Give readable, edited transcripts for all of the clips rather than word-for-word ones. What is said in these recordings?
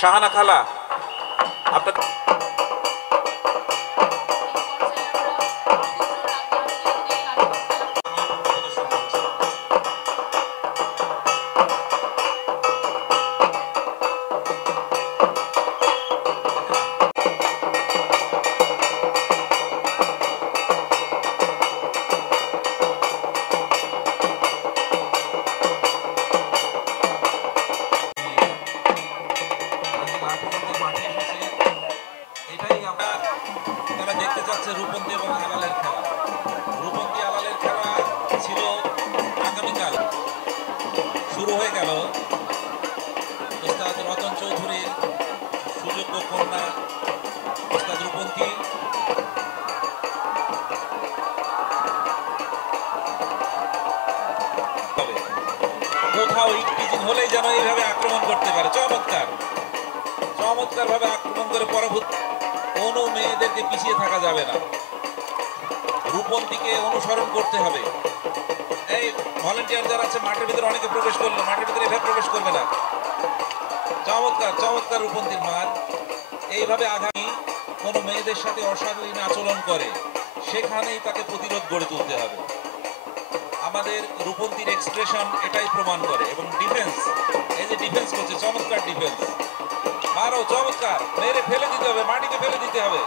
শাহানা খালা আপনার রূপন্তী এবং আলালের খেলা। রূপন্তী আলালের খেলা ছিল আগামীকাল, শুরু হয়ে গেল ওস্তাদ রতন চৌধুরীর সুযোগ্য কন্যা ওস্তাদ রূপন্তী। কোথাও ইটপিজিং হলেই যেন এইভাবে আক্রমণ করতে পারে, চমৎকার চমৎকার ভাবে আক্রমণ করে পরবর্তী কোনো মেয়েদেরকে পিছিয়ে থাকা যাবে না, রূপন্তীকে অনুসরণ করতে হবে। এই ভলেন্টিয়ার যারা আছে মাঠের ভিতরে অনেকে প্রবেশ করলো, মাঠের ভিতরে এভাবে প্রবেশ করবে না। চমৎকার চমৎকার রূপন্তীর মাঠ। এইভাবে আগামী কোনো মেয়েদের সাথে অশালীন আচরণ করে সেখানেই তাকে প্রতিরোধ গড়ে তুলতে হবে। আমাদের রূপন্তীর এক্সপ্রেশন এটাই প্রমাণ করে। এবং ডিফেন্স, এই যে ডিফেন্স করছে, চমৎকার ডিফেন্স, মারো চমৎকার, মেরে ফেলে দিতে হবে, মাটিতে ফেলে দিতে হবে,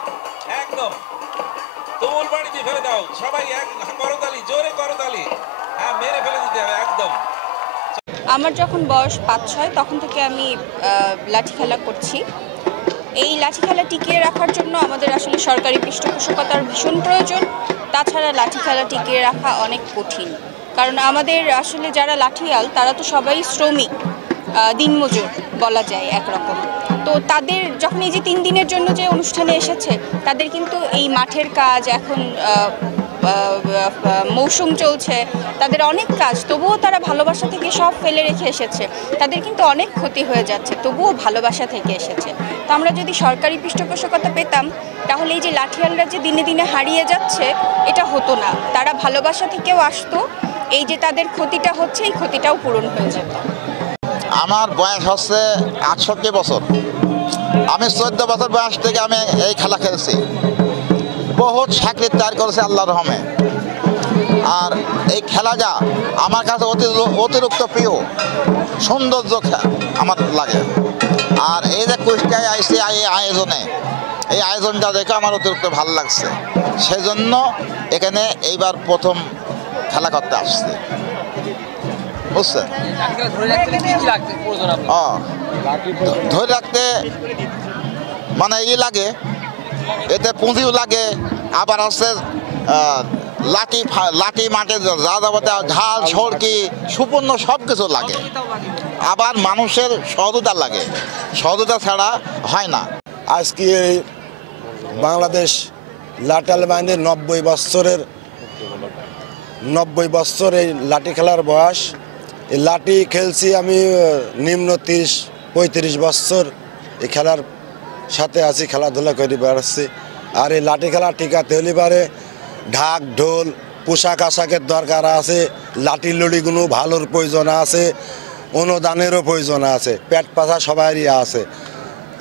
একদম তুমুল বাড়িতে ফেলে দাও, সবাই এক করতালি, জোরে করতালি, হ্যাঁ মেরে ফেলে দিতে হবে একদম। আমার যখন বয়স 5-6 তখন থেকে আমি লাঠি খেলা করছি। এই লাঠি খেলা টিকিয়ে রাখার জন্য আমাদের আসলে সরকারি পৃষ্ঠপোষকতার ভীষণ প্রয়োজন। তাছাড়া লাঠি খেলা টিকিয়ে রাখা অনেক কঠিন, কারণ আমাদের আসলে যারা লাঠিয়াল তারা তো সবাই শ্রমিক, দিনমজুর বলা যায় একরকম। তো তাদের যখন এই যে 3 দিনের জন্য যে অনুষ্ঠানে এসেছে, তাদের কিন্তু এই মাঠের কাজ, এখন মৌসুম চলছে, তাদের অনেক কাজ, তবুও তারা ভালোবাসা থেকে সব ফেলে রেখে এসেছে। তাদের কিন্তু অনেক ক্ষতি হয়ে যাচ্ছে, তবুও ভালোবাসা থেকে এসেছে। তো আমরা যদি সরকারি পৃষ্ঠপোষকতা পেতাম, তাহলে এই যে লাঠিয়ালরা যে দিনে দিনে হারিয়ে যাচ্ছে, এটা হতো না। তারা ভালোবাসা থেকেও আসতো, এই যে তাদের ক্ষতিটা হচ্ছে, এই ক্ষতিটাও পূরণ হয়ে যেত। আমার বয়স হচ্ছে 68 বছর। আমি 14 বছর বয়স থেকে আমি এই খেলা খেলছি, বহুত সাকৃত তৈরি করেছে আল্লাহর রহমে। আর এই খেলাটা আমার কাছে অতিরিক্ত প্রিয়, সৌন্দর্য আমার লাগে। আর এই যে কুষ্টিয়ায় আইসি এই আয়োজনটা দেখে আমার অতিরিক্ত ভালো লাগছে, সেজন্য এখানে এইবার প্রথম খেলা করতে আসছি, বুঝছেন। ধরে রাখতে মানে লাগে, এতে পুঁজিও লাগে, আবার হচ্ছে লাঠি মাঠে যা যাবতে ঝাল সড়কি সুপূর্ণ সব কিছু লাগে, আবার মানুষের সহযোগিতা লাগে, সহযোগিতা ছাড়া হয় না। আজকে বাংলাদেশ লাঠিয়াল বাহিনীর 90 বছর এই লাঠি খেলার বয়স। এই লাঠি খেলছি আমি নিম্ন 30-35 বছর এই খেলার সাথে আছি, খেলাধুলা করে বেড়াচ্ছি। আর এই লাঠি খেলা টিকাতে হলে পারে ঢাক ঢোল পোশাক আশাকের দরকার আছে, লাঠি লড়িগুলো ভালোর প্রয়োজন আছে, অনুদানেরও প্রয়োজন আছে, পেট পাশা সবারই আছে।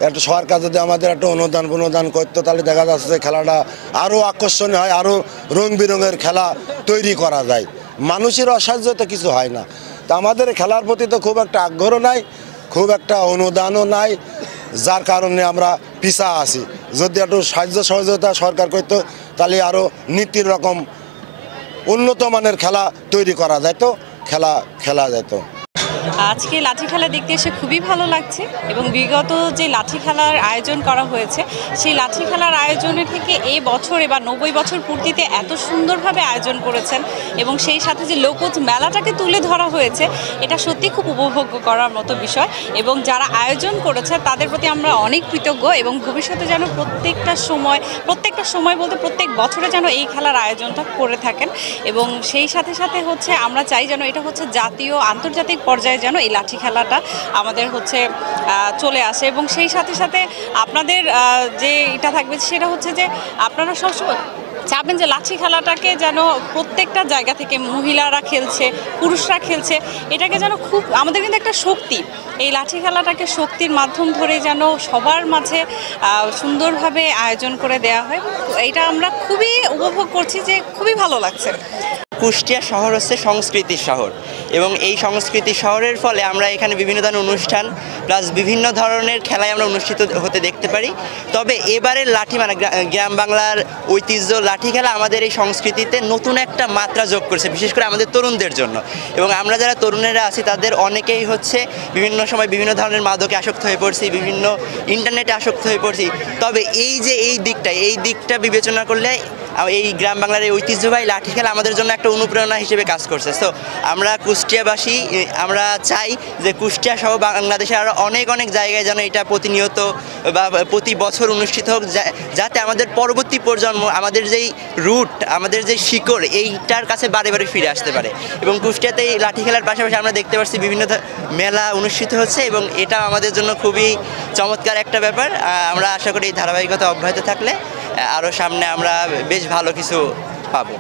একটা সরকার যদি আমাদের একটা অনুদান করতো, তাহলে দেখা যাচ্ছে যে খেলাটা আরও আকর্ষণীয় হয়, আরও রং বেরঙের খেলা তৈরি করা যায়। মানুষের অসাহায্য তো কিছু হয় না। তা আমাদের খেলার প্রতি তো খুব একটা আগ্রহ নাই, খুব একটা অনুদানও নাই, যার কারণে আমরা পিছা আছি। যদি একটু সাহায্য সহযোগিতা সরকার করতো, তাহলে আরও নীতির রকম উন্নত মানের খেলা তৈরি করা যেত, খেলা যেত। আজকে লাঠি খেলা দেখতে এসে খুবই ভালো লাগছে এবং বিগত যে লাঠি খেলার আয়োজন করা হয়েছে সেই লাঠি খেলার আয়োজনের থেকে এই বছরে বা 90 বছর পূর্তিতে এত সুন্দরভাবে আয়োজন করেছেন এবং সেই সাথে যে লোকজ মেলাটাকে তুলে ধরা হয়েছে, এটা সত্যি খুব উপভোগ্য করার মতো বিষয়। এবং যারা আয়োজন করেছে তাদের প্রতি আমরা অনেক কৃতজ্ঞ এবং ভবিষ্যতে যেন প্রত্যেকটা সময় বলতে প্রত্যেক বছরে যেন এই খেলার আয়োজনটা করে থাকেন। এবং সেই সাথে সাথে হচ্ছে আমরা চাই যেন এটা হচ্ছে জাতীয় আন্তর্জাতিক পর্যায়ে যেন এই লাঠি খেলাটা আমাদের হচ্ছে চলে আসে। এবং সেই সাথে সাথে আপনাদের যে এটা থাকবে সেটা হচ্ছে যে আপনারা সবসময় চাবেন যে লাঠি খেলাটাকে যেন প্রত্যেকটা জায়গা থেকে মহিলারা খেলছে, পুরুষরা খেলছে, এটাকে যেন খুব আমাদের কিন্তু একটা শক্তি, এই লাঠি খেলাটাকে শক্তির মাধ্যম ধরে যেন সবার মাঝে সুন্দরভাবে আয়োজন করে দেয়া হয়। এটা আমরা খুবই উপভোগ করছি, যে খুবই ভালো লাগছে। কুষ্টিয়া শহর হচ্ছে সংস্কৃতির শহর এবং এই সংস্কৃতির শহরের ফলে আমরা এখানে বিভিন্ন ধরনের অনুষ্ঠান প্লাস বিভিন্ন ধরনের খেলায় আমরা অনুষ্ঠিত হতে দেখতে পারি। তবে এবারের লাঠি মানে গ্রাম বাংলার ঐতিহ্য লাঠি খেলা আমাদের এই সংস্কৃতিতে নতুন একটা মাত্রা যোগ করেছে, বিশেষ করে আমাদের তরুণদের জন্য। এবং আমরা যারা তরুণেরা আছি তাদের অনেকেই হচ্ছে বিভিন্ন সময় বিভিন্ন ধরনের মাদকে আসক্ত হয়ে পড়ছি, বিভিন্ন ইন্টারনেটে আসক্ত হয়ে পড়ছি। তবে এই দিকটা বিবেচনা করলে এই গ্রাম বাংলার এই ঐতিহ্যবাহী লাঠি খেলা আমাদের জন্য একটা অনুপ্রেরণা হিসেবে কাজ করছে। তো আমরা কুষ্টিয়াবাসী আমরা চাই যে কুষ্টিয়া সহ বাংলাদেশের আরও অনেক জায়গায় যেন এটা প্রতিনিয়ত বা প্রতি বছর অনুষ্ঠিত হোক, যাতে আমাদের পরবর্তী প্রজন্ম আমাদের যেই রুট, আমাদের যে শিকড়, এইটার কাছে বারে ফিরে আসতে পারে। এবং কুষ্টিয়াতে এই লাঠি খেলার পাশাপাশি আমরা দেখতে পাচ্ছি বিভিন্ন মেলা অনুষ্ঠিত হচ্ছে এবং এটা আমাদের জন্য খুবই চমৎকার একটা ব্যাপার। আমরা আশা করি এই ধারাবাহিকতা অব্যাহত থাকলে আরও সামনে আমরা বেশ ভালো কিছু পাবো।